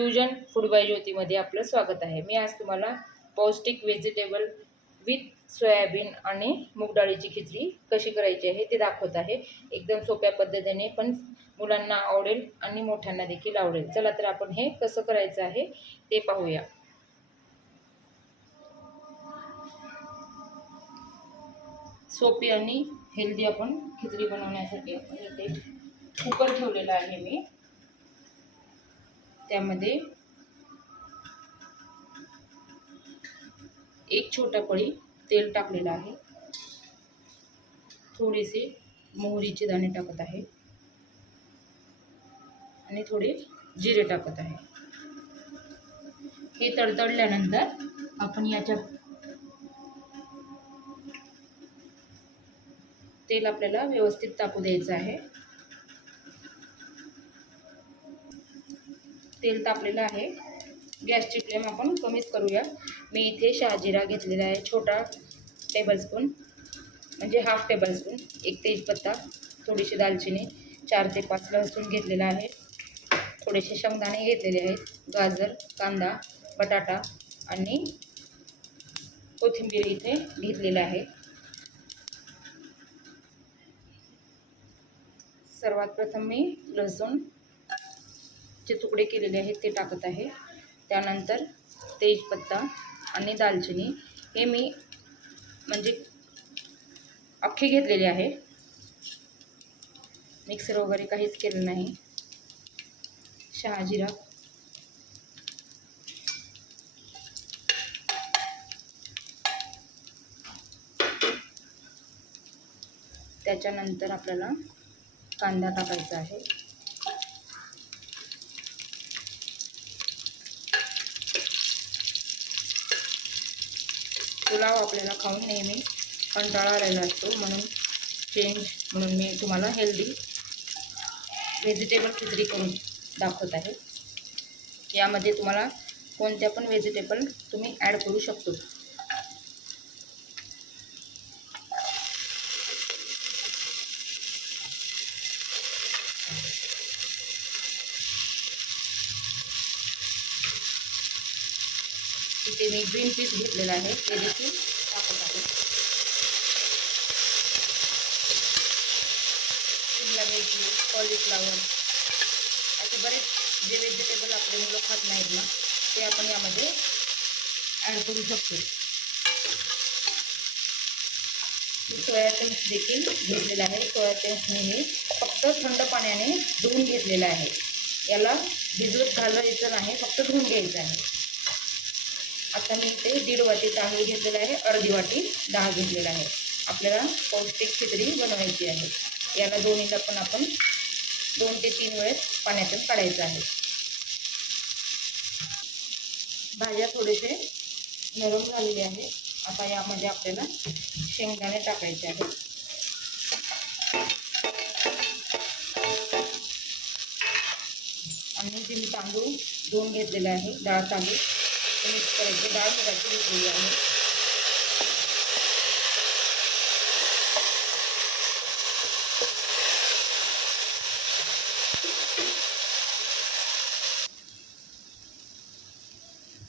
Fusion food by ज्योतीमध्ये आपलं स्वागत आहे. मी आज तुम्हाला पौष्टिक व्हेजिटेबल विथ सोयाबीन आणि मूगडाळीची खिचडी कशी करायची आहे ते दाखवत आहे. एकदम सोप्या पद्धतीने पण मुलांना आवडेल आणि मोठ्यांना देखील आवडेल. चला तर आपण हे कसं करायचं आहे ते पाहूया. सोपी आणि हेल्दी आपण खिचडी बनवण्यासाठी आपण इथे कुकर ठेवलेला आहे मी. त्यामध्ये एक छोटा पळी तेल टाकलेलं आहे. थोडेसे मोहरीचे दाणे टाकत आहे. आणि थोडे जिरे टाकत आहे. हे तडतडल्यानंतर आपण याच्या तेल आपल्याला व्यवस्थित तापू द्यायचं आहे. तेल तापलेलं आहे. गॅसची फ्लेम आपण कमीच करूया. मी इथे शहाजिरा घेतलेला आहे छोटा टेबलस्पून म्हणजे हाफ टेबलस्पून एक तेजपत्ता थोडीशी दालचिनी चार ते पाच लसूण घेतलेला आहे. थोडेसे शेंगदाणे घेतलेले आहेत गाजर कांदा बटाटा आणि कोथिंबीर इथे घेतलेलं आहे. सर्वात प्रथम मी लसूण जे तुकडे केलेले आहेत ते टाकत आहे. त्यानंतर तेजपत्ता आणि दालचिनी हे मी म्हणजे अख्खे घेतलेले आहे. मिक्सर वगैरे काहीच केलं नाही. शहाजिरा. त्याच्यानंतर आपल्याला कांदा टाकायचा आहे. पुलाव आपल्याला खाऊन नेहमी कंटाळा आलेला असतो म्हणून चेंज म्हणून मी तुम्हाला हेल्दी व्हेजिटेबल खिचडी करून दाखवत आहे. यामध्ये तुम्हाला कोणत्या पण व्हेजिटेबल तुम्ही ॲड करू शकतो. इथे मी ग्रीन पीस घेतलेला आहे ते देखील टाकत आहे. शिमला मिरची कॉलीफ्लावर असे बरेच जे व्हेजिटेबल आपले मुलं खात नाहीत ना ते आपण यामध्ये ॲड करू शकतो. सोयाबीन्स सोया देखील घेतलेलं आहे. सोया चंक्स मी फक्त थंड पाण्याने धुवून घेतलेलं आहे. याला भिजवत घालायचं नाही फक्त धुवून घ्यायचं आहे. आता मी इथे दीड वाटी तांदूळ घेतलेला आहे अर्धी वाटी डाळ घेतलेला आहे. आपल्याला पौष्टिक खिचडी बनवायची आहे. याला दोन्हीला पण आपण दोन ते तीन वेळेस पाण्यातून काढायचं आहे. भाज्या थोडेसे नरम झालेले आहे आता यामध्ये आपल्याला शेंगदाणे टाकायचे आहेत. आणि जे मी तांदूळ धुवून घेतलेले आहे डाळ तांदूळ. मिक्स करायचे डाळ करायची घेतलेली आहे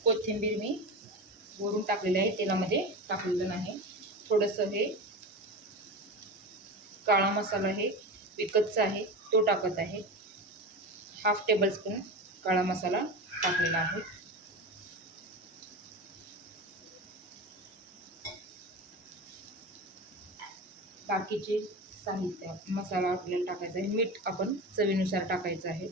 कोथिंबीर मी वरून टाकलेलं आहे तेलामध्ये टाकलेलं नाही. थोडंसं हे काळा मसाला हे विकतचा आहे तो टाकत आहे. हाफ टेबलस्पून काळा मसाला टाकलेला आहे. बाकीचे साहित्य मसाला आपल्याला टाकायचा आहे. मीठ आपण चवीनुसार टाकायचं आहे.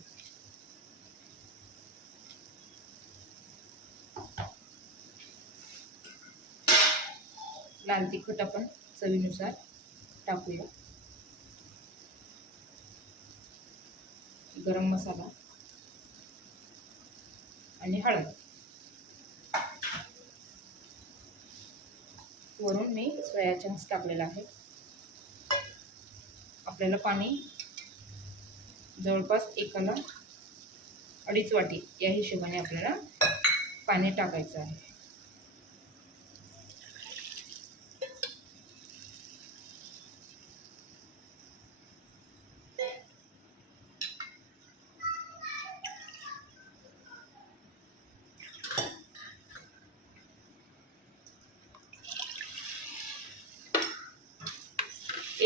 लाल तिखट आपण चवीनुसार टाकूया. गरम मसाला आणि हळद. वरून मी सोया चंक्स टाकलेला आहे. आपल्याला पाणी. जवळपास एकाला अडीच वाटी या हिशोबाने आपल्याला पाणी टाकायचं आहे.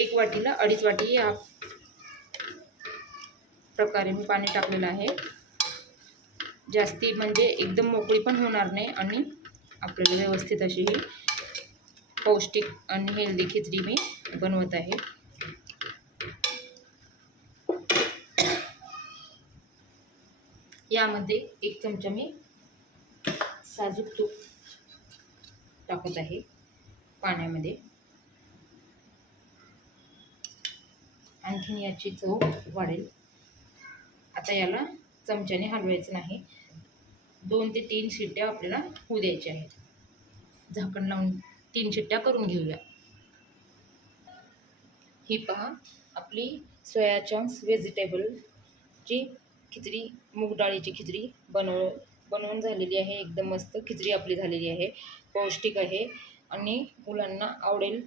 एक वाटीला अडीच वाटी या प्रकारे मी पाणी टाकलेलं आहे. जास्ती म्हणजे एकदम मोकळी पण होणार नाही आणि आपल्याला व्यवस्थित अशी ही पौष्टिक आणि हेल्दी खिचडी मी बनवत आहे. यामध्ये एक चमचा मी साजूक तूप टाकत आहे पाण्यामध्ये. आणखीन याची चव वाढेल. आता याला चमच्याने हलवायचं नाही. दोन ते तीन शिट्ट्या आपल्याला होऊ द्यायच्या आहेत. झाकण लावून तीन शिट्ट्या करून घेऊया. ही पहा आपली सोया चंक्स व्हेजिटेबलची खिचडी मूग डाळीची खिचडी बनव बनवून झालेली आहे. एकदम मस्त खिचडी आपली झालेली आहे. पौष्टिक आहे आणि मुलांना आवडेल.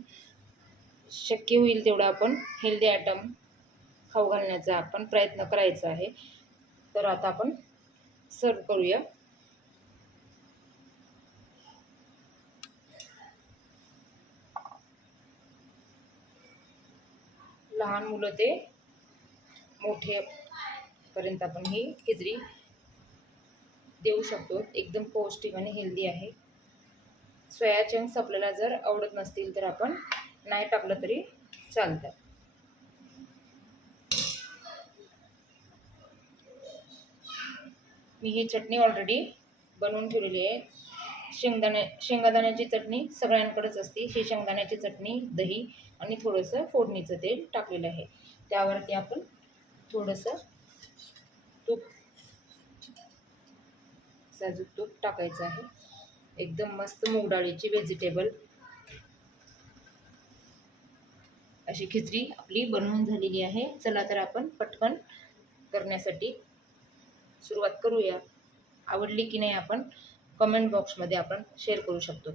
शक्य होईल तेवढा आपण हेल्दी आयटम खाऊ घालण्याचा आपण प्रयत्न करायचा आहे. तर आता आपण सर्व करूया. लहान मुलं ते मोठे पर्यंत आपण ही खिचडी देऊ शकतो. एकदम पौष्टिक आणि हेल्दी आहे. सोया चंक्स आपल्याला जर आवडत नसतील तर आपण नाही टाकलं तरी चालतं. मी ही चटणी ऑलरेडी बनवून ठेवलेली आहे. शेंगदाण्या शेंगादाण्याची चटणी सगळ्यांकडेच असते. ही शेंगदाण्याची चटणी दही आणि थोडंसं फोडणीचं तेल टाकलेलं आहे. त्यावरती आपण थोडंसं तूप साजूक तूप टाकायचं आहे. एकदम मस्त मूग डाळीची व्हेजिटेबल अशी खिचडी आपली बनवून झालेली आहे. चला तर आपण पटकन करण्यासाठी सुरुवात करूया. आवडली की नाही आपण कमेंट बॉक्समध्ये आपण शेअर करू शकतो.